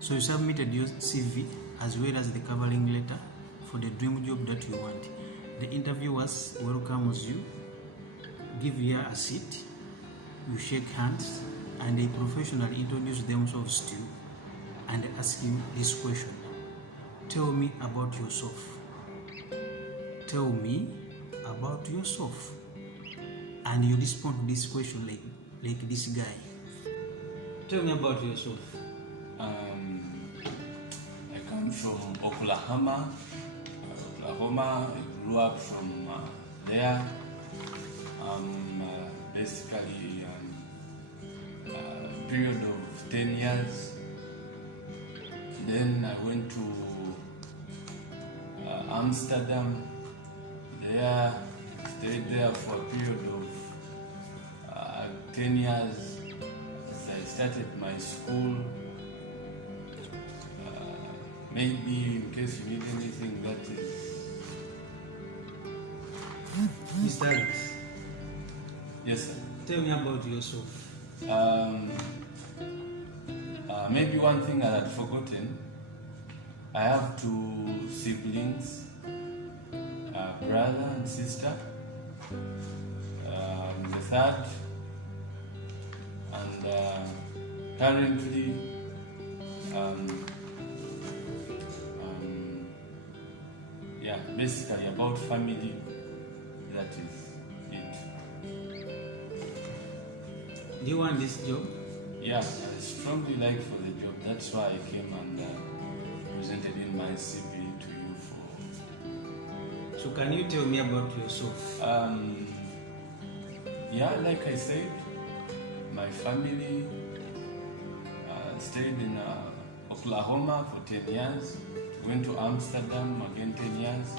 So you submitted your CV as well as the covering letter for the dream job that you want. The interviewers welcomes you, give you a seat, you shake hands, and they professionally introduce themselves to you and ask you this question: tell me about yourself. Tell me about yourself. And you respond to this question like this guy. Tell me about yourself. I come from Oklahoma. I grew up from there. Basically a period of 10 years. Then I went to Amsterdam. There, stayed there for a period of 10 years as I started my school. Maybe in case you need anything, that is. Mr. Alex. Yes, sir. Tell me about yourself. Maybe one thing I had forgotten. I have 2 siblings, a brother and sister. The third, and currently, basically about family. That is it. Do you want this job? Yeah, I strongly like for the job. That's why I came and presented in my CV to you for. So can you tell me about yourself? Like I said, my family stayed in Oklahoma for 10 years. Went to Amsterdam again 10 years.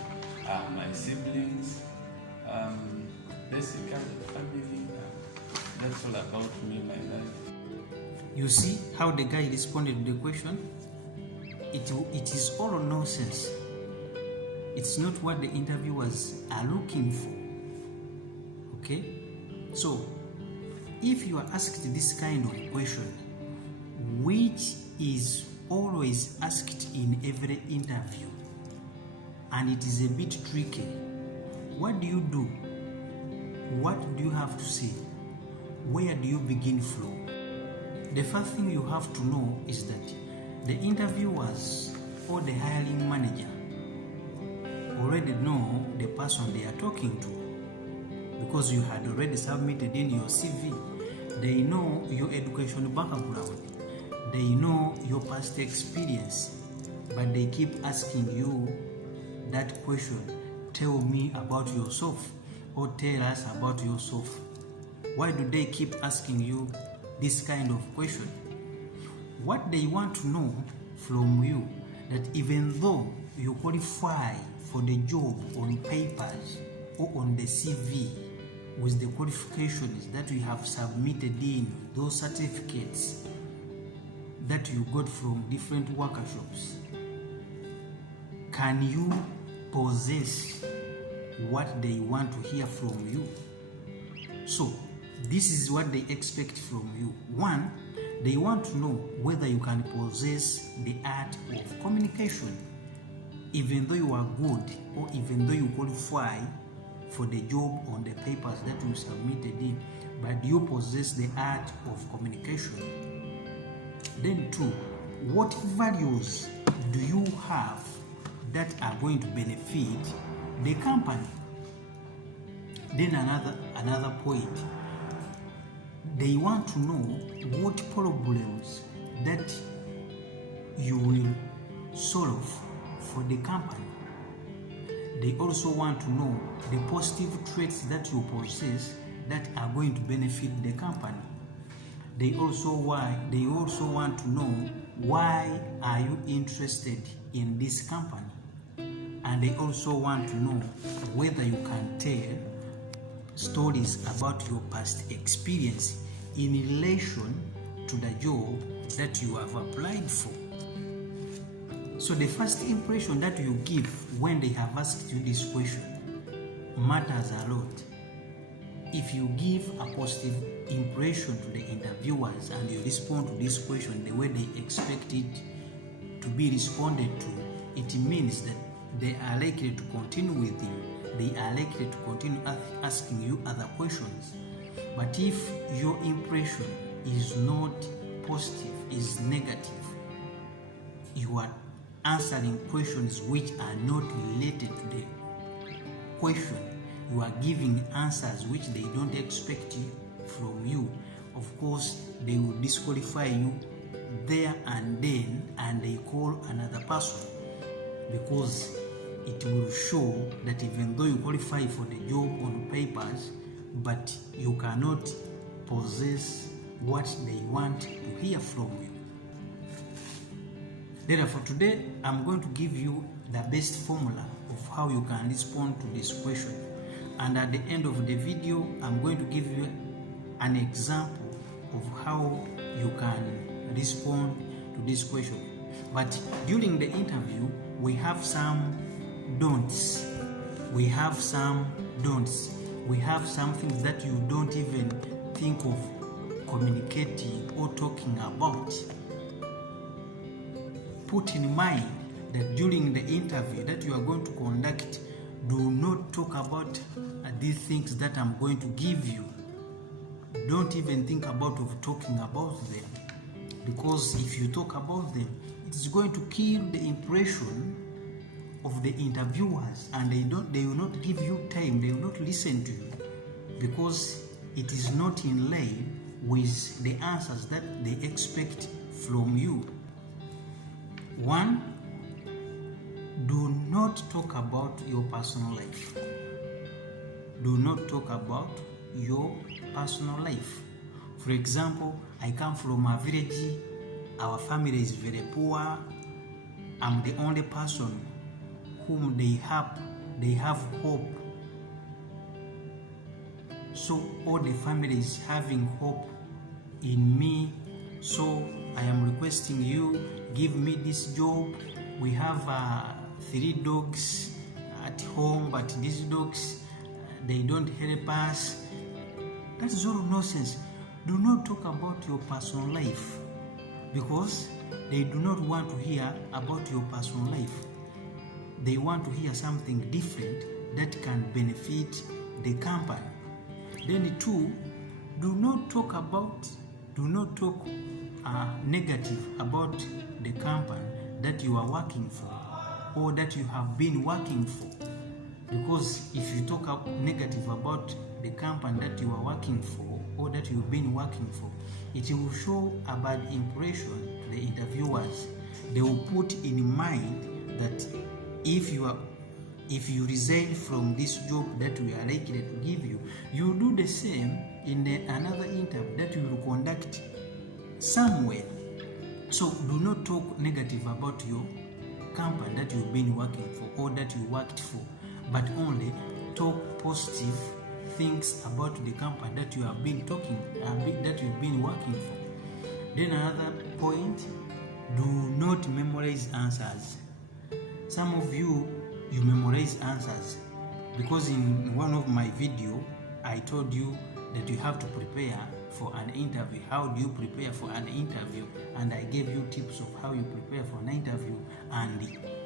My siblings, basically family. That's all about me, my life. You see how the guy responded to the question? It is all nonsense. It's not what the interviewers are looking for. Okay? So, if you are asked this kind of question, which is always asked in every interview, and it is a bit tricky, what do you do? What do you have to say? Where do you begin from? The first thing you have to know is that the interviewers or the hiring manager already know the person they are talking to, because you had already submitted in your CV. They know your education background. They know your past experience, but they keep asking you that question: tell me about yourself, or tell us about yourself. Why do they keep asking you this kind of question? What they want to know from you, that even though you qualify for the job on papers or on the CV with the qualifications that you have submitted in, those certificates that you got from different workshops, can you possess what they want to hear from you? So this is what they expect from you. One, they want to know whether you can possess the art of communication, even though you are good, or even though you qualify for the job on the papers that you submitted in, but you possess the art of communication. Then 2, what values do you have that are going to benefit the company? Then another point, they want to know what problems that you will solve for the company. They also want to know the positive traits that you possess that are going to benefit the company. They also want to know why are you interested in this company, and they also want to know whether you can tell stories about your past experience in relation to the job that you have applied for. So the first impression that you give when they have asked you this question matters a lot. If you give a positive impression to the interviewers and you respond to this question the way they expect it, to be responded to, it means that they are likely to continue with you. They are likely to continue asking you other questions. But if your impression is not positive, is negative, you are answering questions which are not related to the question. You are giving answers which they don't expect from you. Of course, they will disqualify you there and then, and they call another person, because it will show that even though you qualify for the job on papers, but you cannot possess what they want to hear from you. Therefore, today I'm going to give you the best formula of how you can respond to this question. And at the end of the video, I'm going to give you an example of how you can respond to this question. But during the interview, we have some don'ts. We have some don'ts. We have some things that you don't even think of communicating or talking about. Put in mind that during the interview that you are going to conduct, do not talk about these things that I'm going to give you. Don't even think about talking about them, because if you talk about them, it is going to kill the impression of the interviewers, and they will not give you time, they will not listen to you, because it is not in line with the answers that they expect from you. 1, do not talk about your personal life. Do not talk about your personal life. For example, I come from a village, our family is very poor, I'm the only person whom they have hope. So all the family is having hope in me. So I am requesting you, give me this job. We have 3 dogs at home, but these dogs, they don't help us. That is all nonsense. Do not talk about your personal life, because they do not want to hear about your personal life. They want to hear something different that can benefit the company. Then 2, do not talk negative about the company that you are working for or that you have been working for. Because if you talk negative about the company that you are working for or that you've been working for, it will show a bad impression to the interviewers. They will put in mind that if you resign from this job that we are likely to give you, you do the same in another interview that you will conduct somewhere. So do not talk negative about your company that you've been working for or that you worked for, but only talk positive things about the company that you have been that you've been working for. Then another point, do not memorize answers. Some of you memorize answers, because in one of my video I told you that you have to prepare for an interview. How do you prepare for an interview? And I gave you tips of how you prepare for an interview, and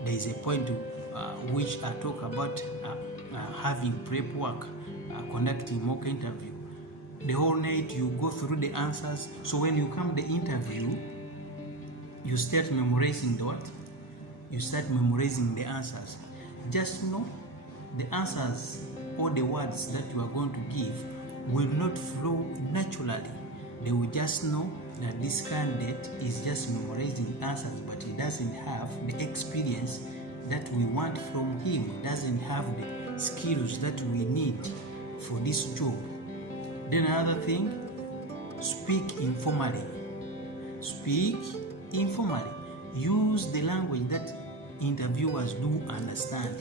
there is a point which I talk about having prep work, conducting mock interview. The whole night you go through the answers, so when you come the interview, you start memorizing the what? You start memorizing the answers. Just know the answers or the words that you are going to give will not flow naturally. They will just know that this candidate is just memorizing answers, but he doesn't have the experience that we want from him. He doesn't have the skills that we need for this job. Then another thing, speak informally. Speak informally. Use the language that interviewers do understand.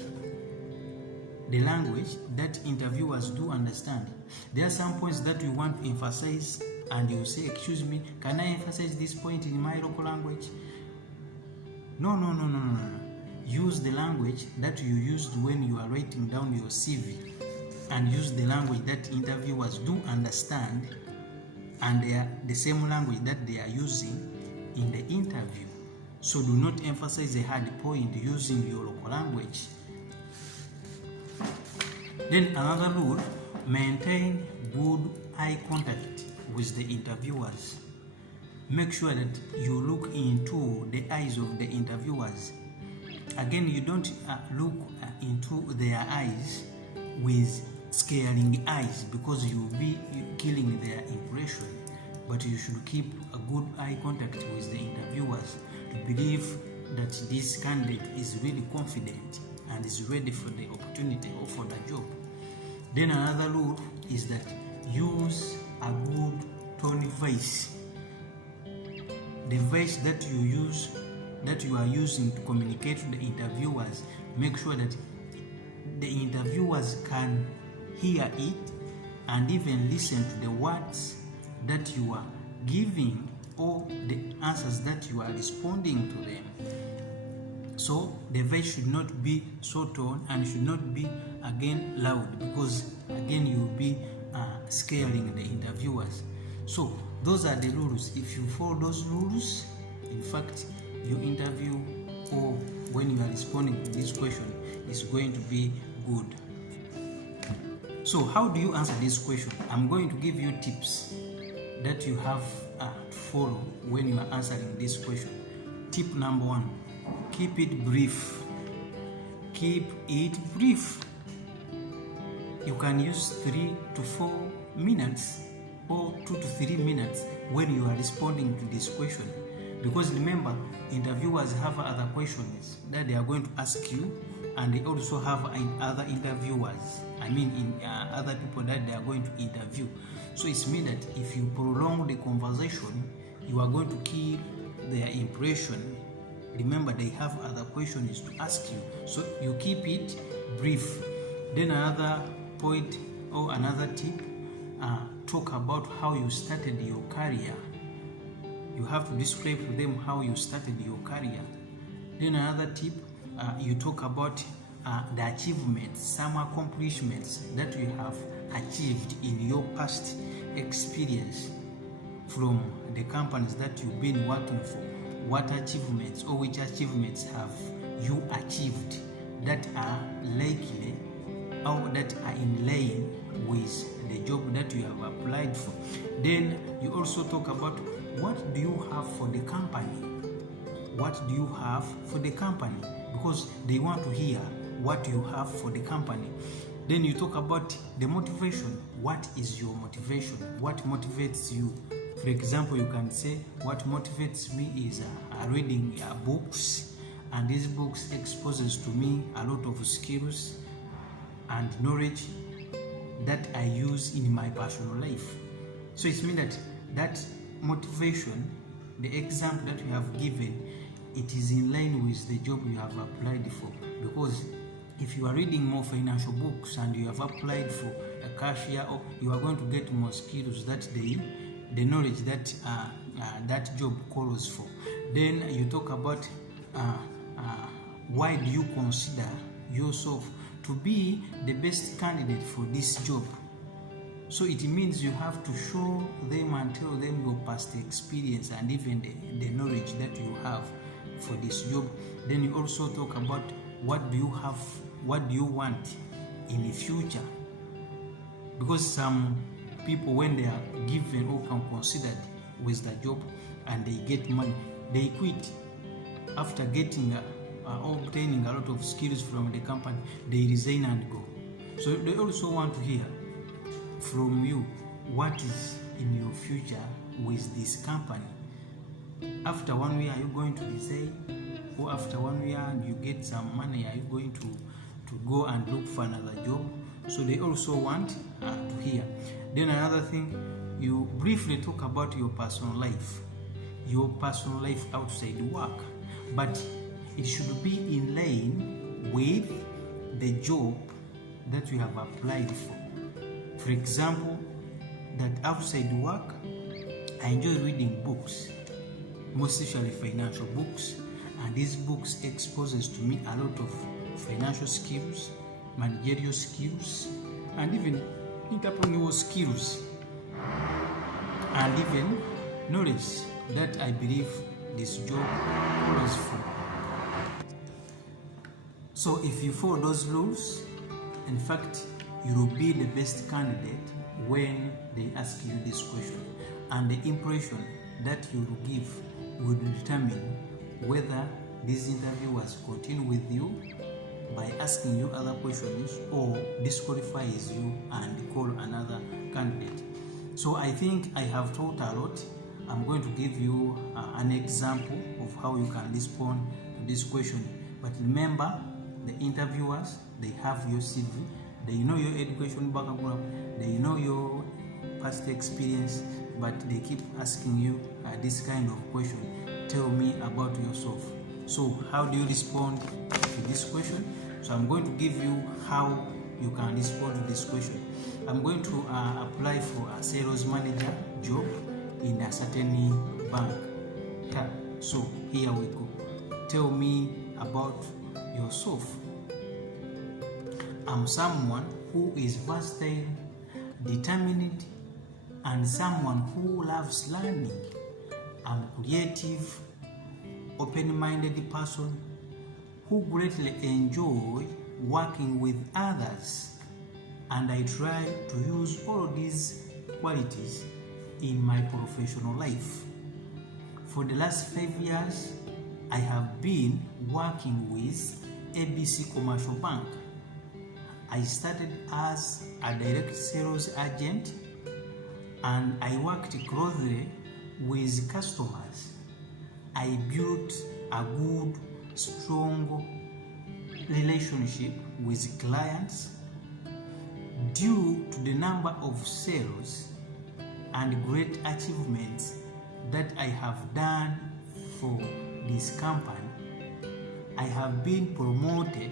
The language that interviewers do understand. There are some points that we want to emphasize, and you say, excuse me, can I emphasize this point in my local language? No. Use the language that you used when you are writing down your CV, and use the language that interviewers do understand, and they are the same language that they are using in the interview. So do not emphasize a hard point using your local language. Then another rule, maintain good eye contact with the interviewers. Make sure that you look into the eyes of the interviewers. Again, you don't look into their eyes with scaring eyes, because you'll be killing their impression. But you should keep a good eye contact with the interviewers to believe that this candidate is really confident and is ready for the opportunity or for the job. Then another rule is that use a good tone voice. The voice that you are using to communicate to the interviewers, make sure that the interviewers can hear it and even listen to the words that you are giving or the answers that you are responding to them. So the voice should not be so tone and should not be again loud, because again you will be scaring the interviewers. So those are the rules. If you follow those rules, in fact, your interview or when you are responding to this question is going to be good. So how do you answer this question? I'm going to give you tips that you have to follow when you are answering this question. Tip number 1, keep it brief. Keep it brief. You can use 3 to 4 minutes or 2 to 3 minutes when you are responding to this question, because remember, interviewers have other questions that they are going to ask you, and they also have other interviewers, other people that they are going to interview. So it's means that if you prolong the conversation, you are going to kill their impression. Remember, they have other questions to ask you, so you keep it brief. Then another point or another tip, talk about how you started your career. You have to describe to them how you started your career. Then another tip, you talk about the achievements, some accomplishments that you have achieved in your past experience from the companies that you've been working for. What achievements or which achievements have you achieved that are likely or that are in line with the job that you have applied for. Then you also talk about what do you have for the company. What do you have for the company? Because they want to hear what you have for the company. Then you talk about the motivation. What is your motivation? What motivates you? For example, you can say, what motivates me is reading books, and these books exposes to me a lot of skills and knowledge that I use in my personal life. So it means that motivation, the example that you have given, it is in line with the job you have applied for. Because if you are reading more financial books and you have applied for a cashier, or you are going to get more skills that the knowledge that that job calls for. Then you talk about why do you consider yourself to be the best candidate for this job. So it means you have to show them and tell them your past experience and even the knowledge that you have for this job. Then you also talk about what do you have, what do you want in the future. Because some people, when they are given or considered with the job and they get money, they quit after getting obtaining a lot of skills from the company. They resign and go. So they also want to hear from you what is in your future with this company. After 1 year, are you going to resign? Or after 1 year and you get some money, are you going to go and look for another job? So they also want to hear. Then another thing, you briefly talk about your personal life outside work, but it should be in line with the job that you have applied for. For example, that outside work, I enjoy reading books, most especially financial books, and these books exposes to me a lot of financial skills, managerial skills, and even entrepreneurial skills, and even knowledge that I believe this job calls for. So if you follow those rules, in fact, you will be the best candidate when they ask you this question. And the impression that you will give will determine whether this interviewers continue with you by asking you other questions or disqualifies you and call another candidate. So I think I have taught a lot. I'm going to give you an example of how you can respond to this question. But remember, the interviewers, they have your CV, they know your education background, they know your past experience, but they keep asking you this kind of question. Tell me about yourself. So how do you respond to this question? So I'm going to give you how you can respond to this question. I'm going to apply for a sales manager job in a certain bank. So here we go. Tell me about yourself. I'm someone who is versatile, determined, and someone who loves learning. I'm creative, open-minded person who greatly enjoy working with others, and I try to use all of these qualities in my professional life. For the last 5 years, I have been working with ABC Commercial Bank. I started as a direct sales agent, and I worked closely with customers. I built a good, strong relationship with clients. Due to the number of sales and great achievements that I have done for this company, I have been promoted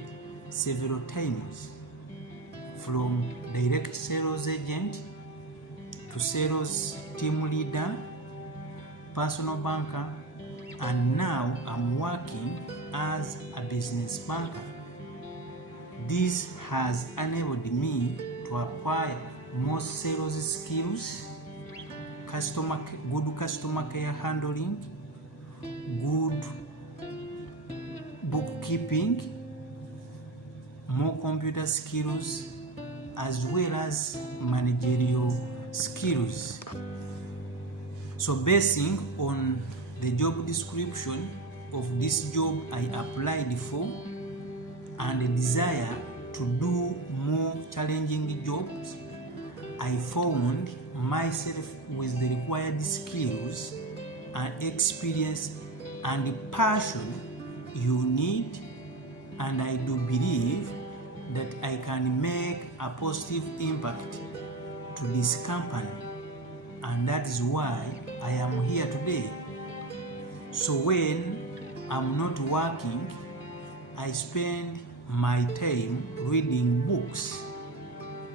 several times from direct sales agent to sales team leader, personal banker, and now I'm working as a business banker. This has enabled me to acquire more sales skills, good customer care handling, good bookkeeping, more computer skills, as well as managerial skills. So basing on the job description of this job I applied for and the desire to do more challenging jobs, I found myself with the required skills and experience and passion you need, and I do believe that I can make a positive impact to this company, and that is why I am here today. So when I'm not working, I spend my time reading books,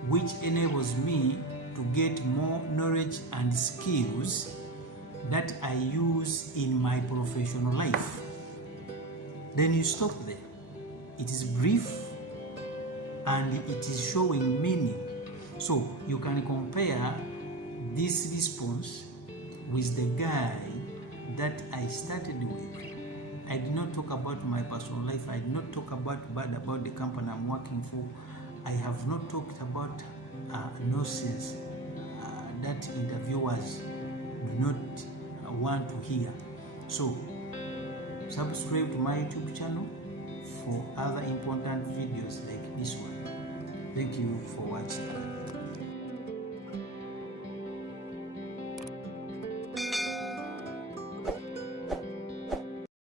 which enables me to get more knowledge and skills that I use in my professional life. Then you stop there. It is brief and it is showing meaning. So you can compare this response with the guy that I started with. I did not talk about my personal life. I did not talk bad about the company I'm working for. I have not talked about nonsense that interviewers do not want to hear. So subscribe to my YouTube channel for other important videos like this one. Thank you for watching.